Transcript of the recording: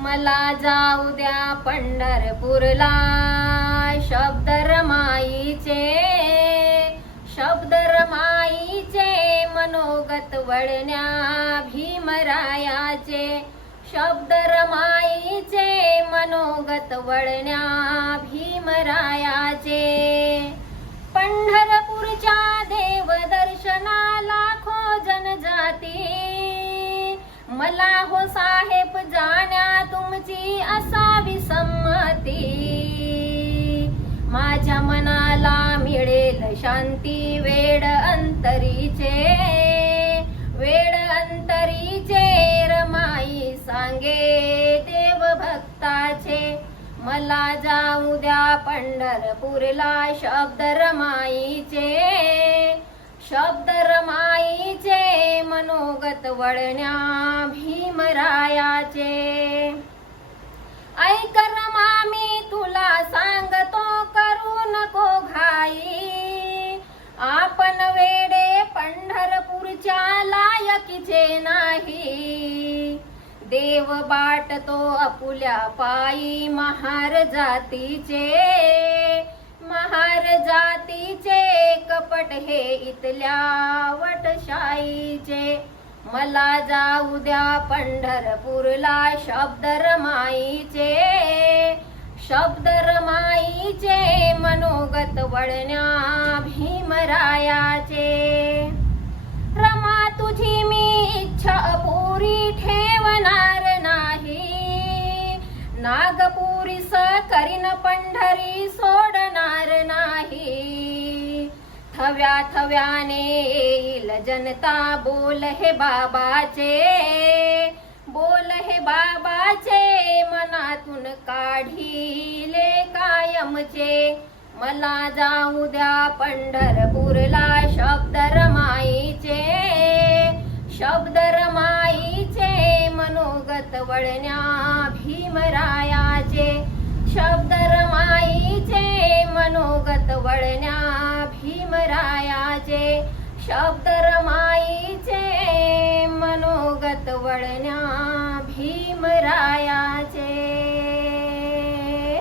मला जाऊ द्या पंढरपूरला शब्द रमाईचे, शब्द रमाईचे मनोगत वळण्या भीमरायाचे, शब्द रमाईचे मनोगत वळण्या भीमरायाचे। पंढरपूरच्या देवदर्शना लाखो जनजाती, मला हो साहेब जाण्या तुमची असावी संमती। माझ्या मनाला मिळेल शांती वेड अंतरीचे, वेड अंतरीचे रमाई सांगे देव भक्ताचे। मला जाऊ द्या पंढरपूरला शब्द रमाईचे, शब्द रमाईचे मनोगत वळण्या भीमरायाचे। ऐक रमा मी तुला सांगतो करू नको घाई, आपण वेडे पंढरपूरच्या लायकीचे नाही। देव बाटतो आपुल्या पायी महार जातीचे, महार जातीचे कपट हे इथल्या वटशाईचे। मला जाऊ द्या पंढरपूरला शब्द रमाईचे, शब्द रमाईचे मनोगत वळण्या भीमरायाचे। रमा तुझी मी इच्छा अपुरी ठेवणार नाही, नागपुरीस करीन पंढरी सोडणार नाही। थव्या थव्याने येईल जनता बोल हे बाबाचे, बोल हे बाबाचे मनातून काढिले कायमचे। मला जाऊ द्या पंढरपूरला शब्द रमाईचे, शब्द रमाईचे मनोगत वळण्या भीमरायाचे, शब्द रमाईचे मनोगत वळण्या भीमरायाचे, शब्द रमाईचे मनोगत वळण्या भीमरायाचे।